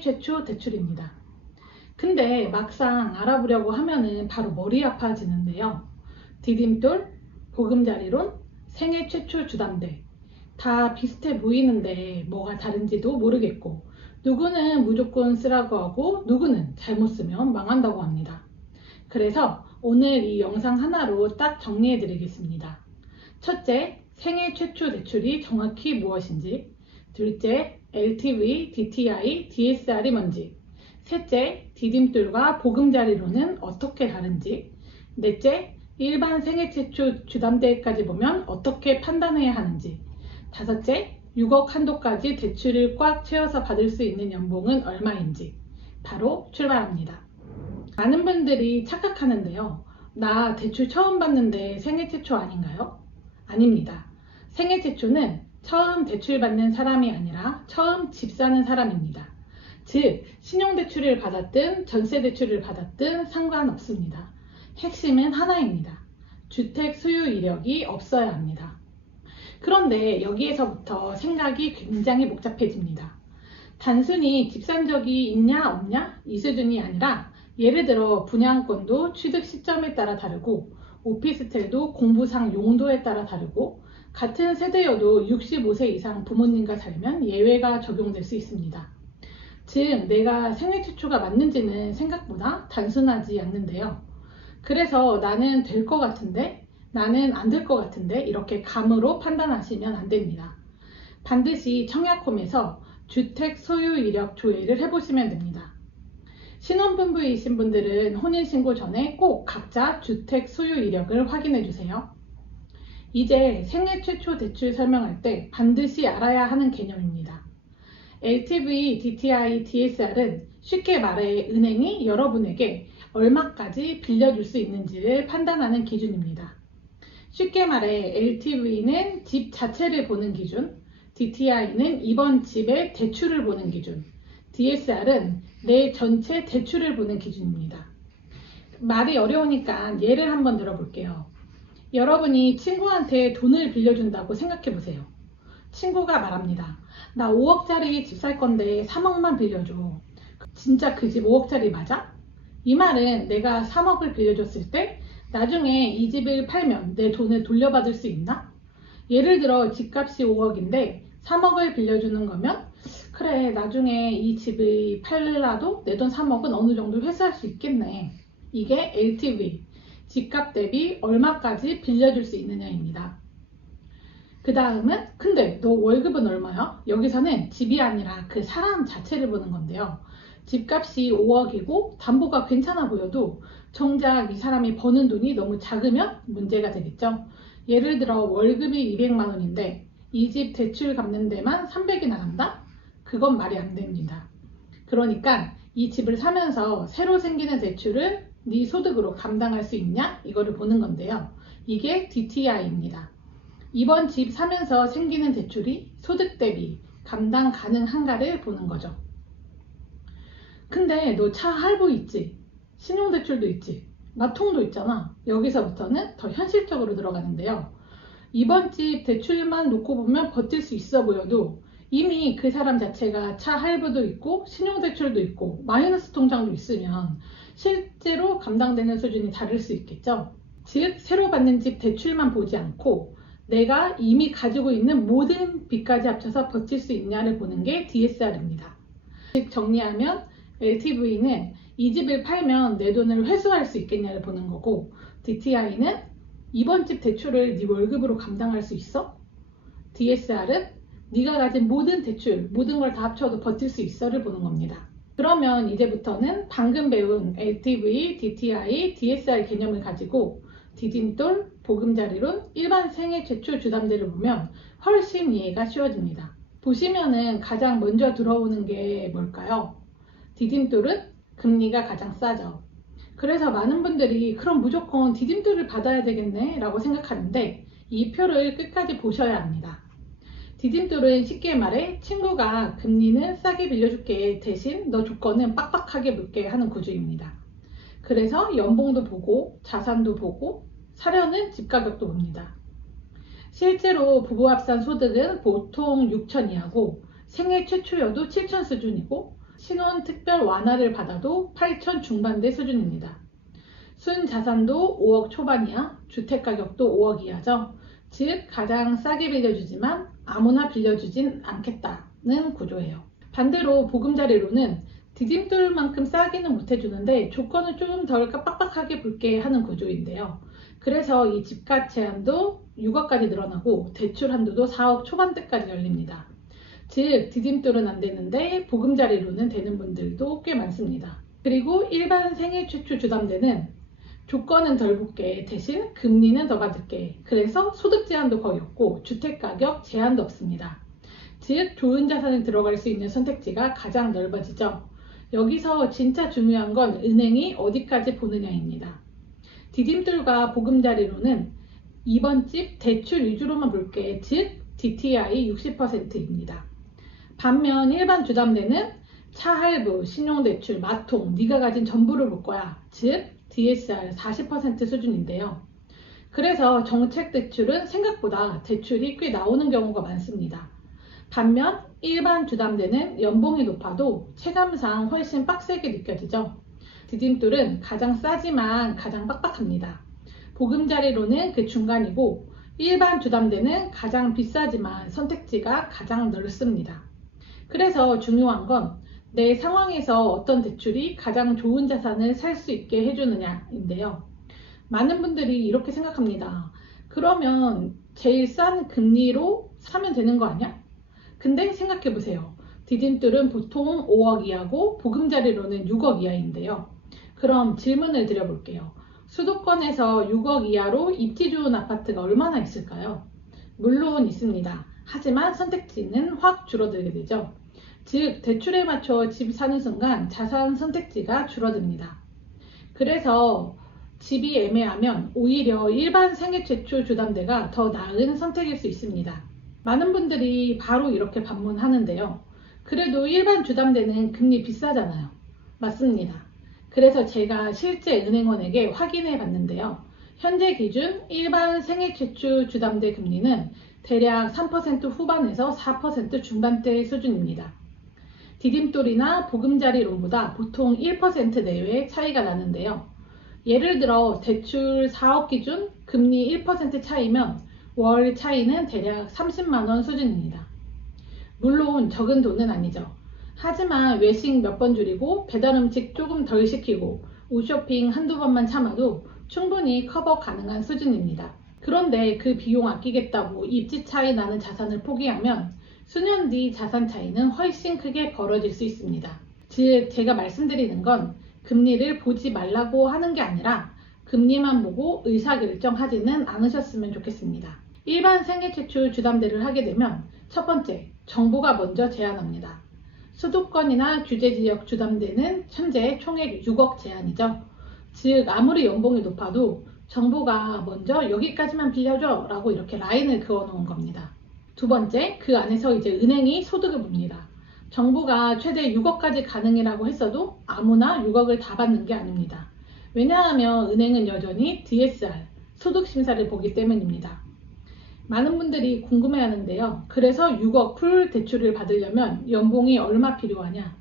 최초 대출입니다. 근데 막상 알아보려고 하면은 바로 머리 아파지는데요. 디딤돌, 보금자리론, 생애 최초 주담대 다 비슷해 보이는데 뭐가 다른지도 모르겠고, 누구는 무조건 쓰라고 하고 누구는 잘못 쓰면 망한다고 합니다. 그래서 오늘 이 영상 하나로 딱 정리해 드리겠습니다. 첫째, 생애 최초 대출이 정확히 무엇인지. 둘째, LTV, DTI, DSR이 뭔지. 셋째, 디딤돌과 보금자리론은 어떻게 다른지. 넷째, 일반 생애 최초 주담대까지 보면 어떻게 판단해야 하는지. 다섯째, 6억 한도까지 대출을 꽉 채워서 받을 수 있는 연봉은 얼마인지. 바로 출발합니다. 많은 분들이 착각하는데요. 나 대출 처음 받는데 생애 최초 아닌가요? 아닙니다. 생애 최초는 처음 대출 받는 사람이 아니라 처음 집 사는 사람입니다. 즉, 신용대출을 받았든 전세대출을 받았든 상관없습니다. 핵심은 하나입니다. 주택 소유 이력이 없어야 합니다. 그런데 여기에서부터 생각이 굉장히 복잡해집니다. 단순히 집 산 적이 있냐 없냐 이 수준이 아니라, 예를 들어 분양권도 취득 시점에 따라 다르고, 오피스텔도 공부상 용도에 따라 다르고, 같은 세대여도 65세 이상 부모님과 살면 예외가 적용될 수 있습니다. 즉, 내가 생애 최초가 맞는지는 생각보다 단순하지 않는데요. 그래서 나는 될 것 같은데, 나는 안 될 것 같은데 이렇게 감으로 판단하시면 안 됩니다. 반드시 청약홈에서 주택 소유 이력 조회를 해보시면 됩니다. 신혼부부이신 분들은 혼인신고 전에 꼭 각자 주택 소유 이력을 확인해 주세요. 이제 생애 최초 대출 설명할 때 반드시 알아야 하는 개념입니다. LTV, DTI, DSR은 쉽게 말해 은행이 여러분에게 얼마까지 빌려줄 수 있는지를 판단하는 기준입니다. 쉽게 말해 LTV는 집 자체를 보는 기준, DTI는 이번 집의 대출을 보는 기준, DSR은 내 전체 대출을 보는 기준입니다. 말이 어려우니까 예를 한번 들어볼게요. 여러분이 친구한테 돈을 빌려준다고 생각해 보세요. 친구가 말합니다. 나 5억짜리 집 살 건데 3억만 빌려줘. 진짜 그 집 5억짜리 맞아? 이 말은 내가 3억을 빌려줬을 때 나중에 이 집을 팔면 내 돈을 돌려받을 수 있나? 예를 들어 집값이 5억인데 3억을 빌려주는 거면, 그래, 나중에 이 집을 팔라도 내 돈 3억은 어느 정도 회수할 수 있겠네. 이게 LTV, 집값 대비 얼마까지 빌려줄 수 있느냐입니다. 그 다음은, 근데 너 월급은 얼마야? 여기서는 집이 아니라 그 사람 자체를 보는 건데요. 집값이 5억이고 담보가 괜찮아 보여도 정작 이 사람이 버는 돈이 너무 작으면 문제가 되겠죠. 예를 들어 월급이 200만 원인데 이 집 대출 갚는 데만 300이 나간다? 그건 말이 안 됩니다. 그러니까 이 집을 사면서 새로 생기는 대출을 네 소득으로 감당할 수 있냐? 이거를 보는 건데요. 이게 DTI입니다. 이번 집 사면서 생기는 대출이 소득 대비 감당 가능한가를 보는 거죠. 근데 너 차 할부 있지? 신용대출도 있지? 마통도 있잖아. 여기서부터는 더 현실적으로 들어가는데요. 이번 집 대출만 놓고 보면 버틸 수 있어 보여도 이미 그 사람 자체가 차 할부도 있고 신용대출도 있고 마이너스 통장도 있으면 실제로 감당되는 수준이 다를 수 있겠죠. 즉, 새로 받는 집 대출만 보지 않고 내가 이미 가지고 있는 모든 빚까지 합쳐서 버틸 수 있냐를 보는 게 DSR입니다. 즉, 정리하면 LTV는 이 집을 팔면 내 돈을 회수할 수 있겠냐를 보는 거고, DTI는 이번 집 대출을 네 월급으로 감당할 수 있어? DSR은 네가 가진 모든 대출, 모든 걸 다 합쳐도 버틸 수 있어를 보는 겁니다. 그러면 이제부터는 방금 배운 LTV, DTI, DSR 개념을 가지고 디딤돌, 보금자리론, 일반 생애 최초 주담대를 보면 훨씬 이해가 쉬워집니다. 보시면은 가장 먼저 들어오는 게 뭘까요? 디딤돌은 금리가 가장 싸죠. 그래서 많은 분들이 그럼 무조건 디딤돌을 받아야 되겠네 라고 생각하는데, 이 표를 끝까지 보셔야 합니다. 디딤돌은 쉽게 말해 친구가 금리는 싸게 빌려줄게, 대신 너 조건은 빡빡하게 물게 하는 구조입니다. 그래서 연봉도 보고 자산도 보고 사려는 집가격도 봅니다. 실제로 부부 합산 소득은 보통 6천 이하고 생애 최초여도 7천 수준이고, 신혼 특별 완화를 받아도 8천 중반대 수준입니다. 순자산도 5억 초반이야. 주택가격도 5억 이하죠. 즉 가장 싸게 빌려주지만 아무나 빌려주진 않겠다는 구조예요. 반대로 보금자리로는 디딤돌만큼 싸게는 못해주는데 조건을 좀 덜 빡빡하게 볼게 하는 구조인데요. 그래서 이 집값 제한도 6억까지 늘어나고 대출 한도도 4억 초반대까지 열립니다. 즉 디딤돌은 안 되는데 보금자리로는 되는 분들도 꽤 많습니다. 그리고 일반 생애 최초 주담대는 조건은 덜 붙게 대신 금리는 더 받을게. 그래서 소득 제한도 거의 없고 주택가격 제한도 없습니다. 즉 좋은 자산에 들어갈 수 있는 선택지가 가장 넓어지죠. 여기서 진짜 중요한 건 은행이 어디까지 보느냐입니다. 디딤돌과 보금자리로는 이번 집 대출 위주로만 볼게. 즉 DTI 60%입니다. 반면 일반 주담대는 차 할부, 신용대출, 마통, 네가 가진 전부를 볼 거야. 즉 DSR 40% 수준인데요. 그래서 정책대출은 생각보다 대출이 꽤 나오는 경우가 많습니다. 반면 일반 주담대는 연봉이 높아도 체감상 훨씬 빡세게 느껴지죠. 디딤돌은 가장 싸지만 가장 빡빡합니다. 보금자리로는 그 중간이고 일반 주담대는 가장 비싸지만 선택지가 가장 넓습니다. 그래서 중요한 건 내 상황에서 어떤 대출이 가장 좋은 자산을 살 수 있게 해주느냐인데요. 많은 분들이 이렇게 생각합니다. 그러면 제일 싼 금리로 사면 되는 거 아니야? 근데 생각해보세요. 디딤돌은 보통 5억 이하고 보금자리로는 6억 이하인데요. 그럼 질문을 드려볼게요. 수도권에서 6억 이하로 입지 좋은 아파트가 얼마나 있을까요? 물론 있습니다. 하지만 선택지는 확 줄어들게 되죠. 즉 대출에 맞춰 집 사는 순간 자산 선택지가 줄어듭니다. 그래서 집이 애매하면 오히려 일반 생애 최초 주담대가 더 나은 선택일 수 있습니다. 많은 분들이 바로 이렇게 반문하는데요. 그래도 일반 주담대는 금리 비싸잖아요. 맞습니다. 그래서 제가 실제 은행원에게 확인해 봤는데요. 현재 기준 일반 생애 최초 주담대 금리는 대략 3% 후반에서 4% 중반대 수준입니다. 디딤돌이나 보금자리론보다 보통 1% 내외의 차이가 나는데요. 예를 들어 대출 4억 기준 금리 1% 차이면 월 차이는 대략 30만원 수준입니다. 물론 적은 돈은 아니죠. 하지만 외식 몇 번 줄이고 배달 음식 조금 덜 시키고 옷쇼핑 한두 번만 참아도 충분히 커버 가능한 수준입니다. 그런데 그 비용 아끼겠다고 입지 차이 나는 자산을 포기하면 수년 뒤 자산 차이는 훨씬 크게 벌어질 수 있습니다. 즉 제가 말씀드리는 건 금리를 보지 말라고 하는 게 아니라 금리만 보고 의사결정하지는 않으셨으면 좋겠습니다. 일반 생애 최초 주담대를 하게 되면 첫 번째, 정부가 먼저 제한합니다. 수도권이나 규제지역 주담대는 현재 총액 6억 제한이죠. 즉 아무리 연봉이 높아도 정부가 먼저 여기까지만 빌려줘 라고 이렇게 라인을 그어 놓은 겁니다. 두 번째, 그 안에서 이제 은행이 소득을 봅니다. 정부가 최대 6억까지 가능이라고 했어도 아무나 6억을 다 받는 게 아닙니다. 왜냐하면 은행은 여전히 DSR, 소득심사를 보기 때문입니다. 많은 분들이 궁금해 하는데요. 그래서 6억 풀 대출을 받으려면 연봉이 얼마 필요하냐?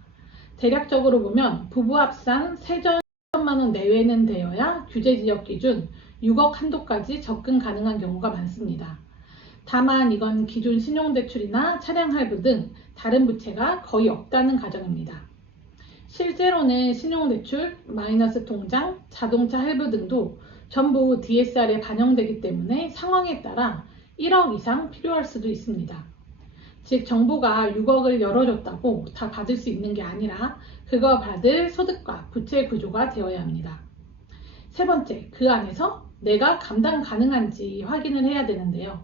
대략적으로 보면 부부 합산 세전 1천만원 내외는 되어야 규제지역 기준 6억 한도까지 접근 가능한 경우가 많습니다. 다만 이건 기존 신용대출이나 차량 할부 등 다른 부채가 거의 없다는 가정입니다. 실제로는 신용대출, 마이너스 통장, 자동차 할부 등도 전부 DSR에 반영되기 때문에 상황에 따라 1억 이상 필요할 수도 있습니다. 즉 정부가 6억을 열어줬다고 다 받을 수 있는 게 아니라 그거 받을 소득과 부채 구조가 되어야 합니다. 세 번째, 그 안에서 내가 감당 가능한지 확인을 해야 되는데요.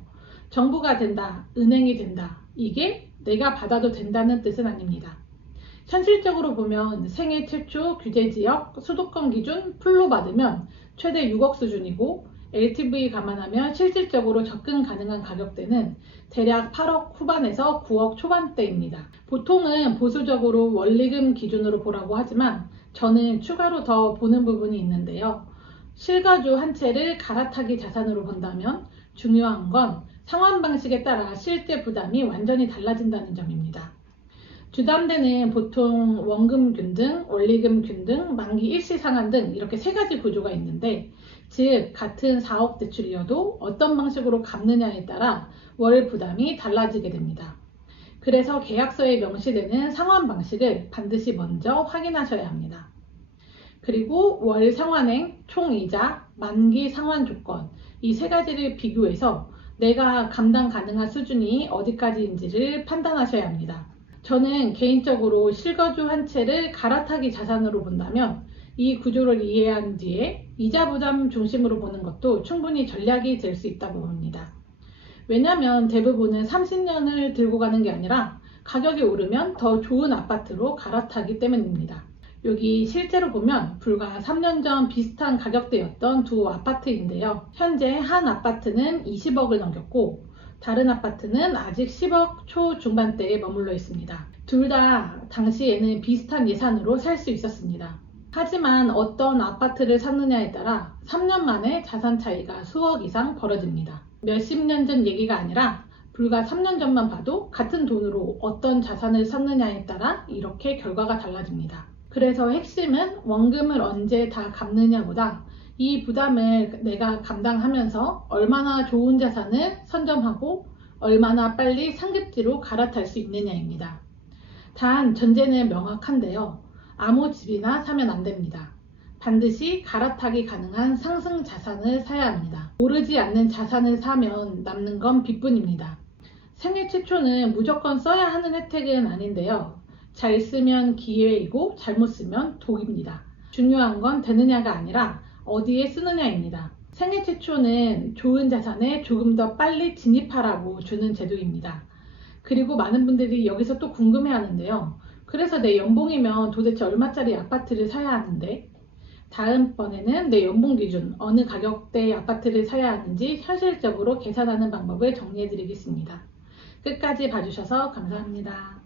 정부가 된다, 은행이 된다, 이게 내가 받아도 된다는 뜻은 아닙니다. 현실적으로 보면 생애 최초 규제지역 수도권 기준 풀로 받으면 최대 6억 수준이고 LTV 감안하면 실질적으로 접근 가능한 가격대는 대략 8억 후반에서 9억 초반대입니다. 보통은 보수적으로 원리금 기준으로 보라고 하지만 저는 추가로 더 보는 부분이 있는데요. 실거주 한 채를 갈아타기 자산으로 본다면 중요한 건 상환 방식에 따라 실제 부담이 완전히 달라진다는 점입니다. 주담대는 보통 원금균 등, 원리금균 등, 만기 일시상환 등 이렇게 세 가지 구조가 있는데, 즉 같은 4억 대출이어도 어떤 방식으로 갚느냐에 따라 월 부담이 달라지게 됩니다. 그래서 계약서에 명시되는 상환 방식을 반드시 먼저 확인하셔야 합니다. 그리고 월 상환액, 총이자, 만기 상환 조건 이 세 가지를 비교해서 내가 감당 가능한 수준이 어디까지인지를 판단하셔야 합니다. 저는 개인적으로 실거주 한 채를 갈아타기 자산으로 본다면 이 구조를 이해한 뒤에 이자 부담 중심으로 보는 것도 충분히 전략이 될 수 있다고 봅니다. 왜냐하면 대부분은 30년을 들고 가는 게 아니라 가격이 오르면 더 좋은 아파트로 갈아타기 때문입니다. 여기 실제로 보면 불과 3년 전 비슷한 가격대였던 두 아파트인데요. 현재 한 아파트는 20억을 넘겼고 다른 아파트는 아직 10억 초중반대에 머물러 있습니다. 둘 다 당시에는 비슷한 예산으로 살 수 있었습니다. 하지만 어떤 아파트를 샀느냐에 따라 3년 만에 자산 차이가 수억 이상 벌어집니다. 몇십 년 전 얘기가 아니라 불과 3년 전만 봐도 같은 돈으로 어떤 자산을 샀느냐에 따라 이렇게 결과가 달라집니다. 그래서 핵심은 원금을 언제 다 갚느냐보다 이 부담을 내가 감당하면서 얼마나 좋은 자산을 선점하고 얼마나 빨리 상급지로 갈아탈 수 있느냐입니다. 단 전제는 명확한데요. 아무 집이나 사면 안 됩니다. 반드시 갈아타기 가능한 상승 자산을 사야 합니다. 오르지 않는 자산을 사면 남는 건 빚뿐입니다. 생애 최초는 무조건 써야 하는 혜택은 아닌데요. 잘 쓰면 기회이고 잘못 쓰면 독입니다. 중요한 건 되느냐가 아니라 어디에 쓰느냐입니다. 생애 최초는 좋은 자산에 조금 더 빨리 진입하라고 주는 제도입니다. 그리고 많은 분들이 여기서 또 궁금해 하는데요. 그래서 내 연봉이면 도대체 얼마짜리 아파트를 사야 하는데? 다음번에는 내 연봉 기준 어느 가격대의 아파트를 사야 하는지 현실적으로 계산하는 방법을 정리해 드리겠습니다. 끝까지 봐주셔서 감사합니다.